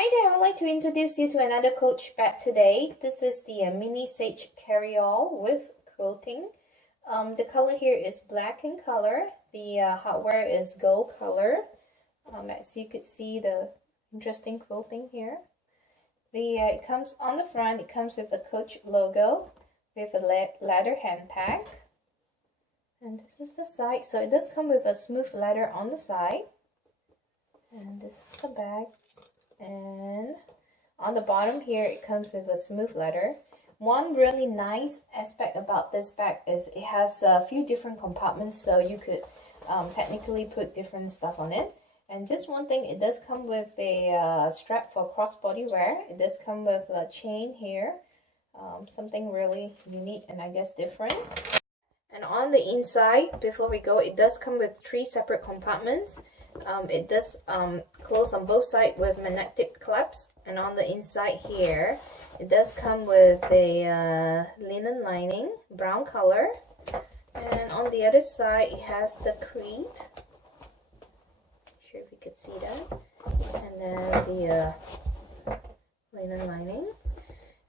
Hi there, I would like to introduce you to another Coach bag today. This is the Mini Sage Carryall with quilting. The color here is black in color. The hardware is gold color. As you could see, the interesting quilting here. It comes on the front, it comes with the Coach logo with a leather hand tag. And this is the side. So it does come with a smooth leather on the side. And this is the bag. And on the bottom here it comes with a smooth leather. One really nice aspect about this bag is it has a few different compartments, so you could technically put different stuff on it. And just one thing, it does come with a strap for crossbody wear. It does come with a chain here, something really unique and I guess different. And on the inside, before we go, it does come with 3 separate compartments. It does close on both sides with magnetic clasps, and on the inside here it does come with a linen lining, brown color, and on the other side it has the creed. Not sure if you could see that, and then the linen lining,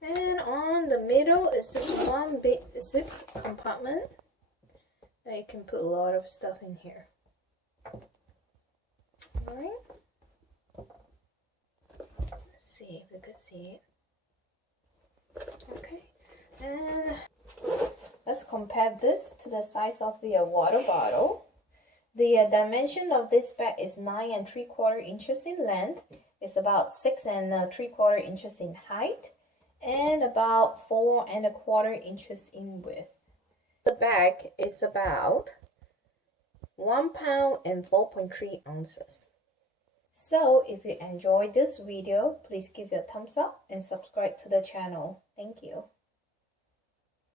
and on the middle is this one big zip compartment that you can put a lot of stuff in here. Alright, let's see if we could see it. Okay, and let's compare this to the size of the water bottle. The dimension of this bag is 9 3/4 inches in length. It's about 6 3/4 inches in height, and about 4 1/4 inches in width. The bag is about 1 pound and 4.3 ounces. So if you enjoyed this video, please give it a thumbs up and subscribe to the channel. Thank you.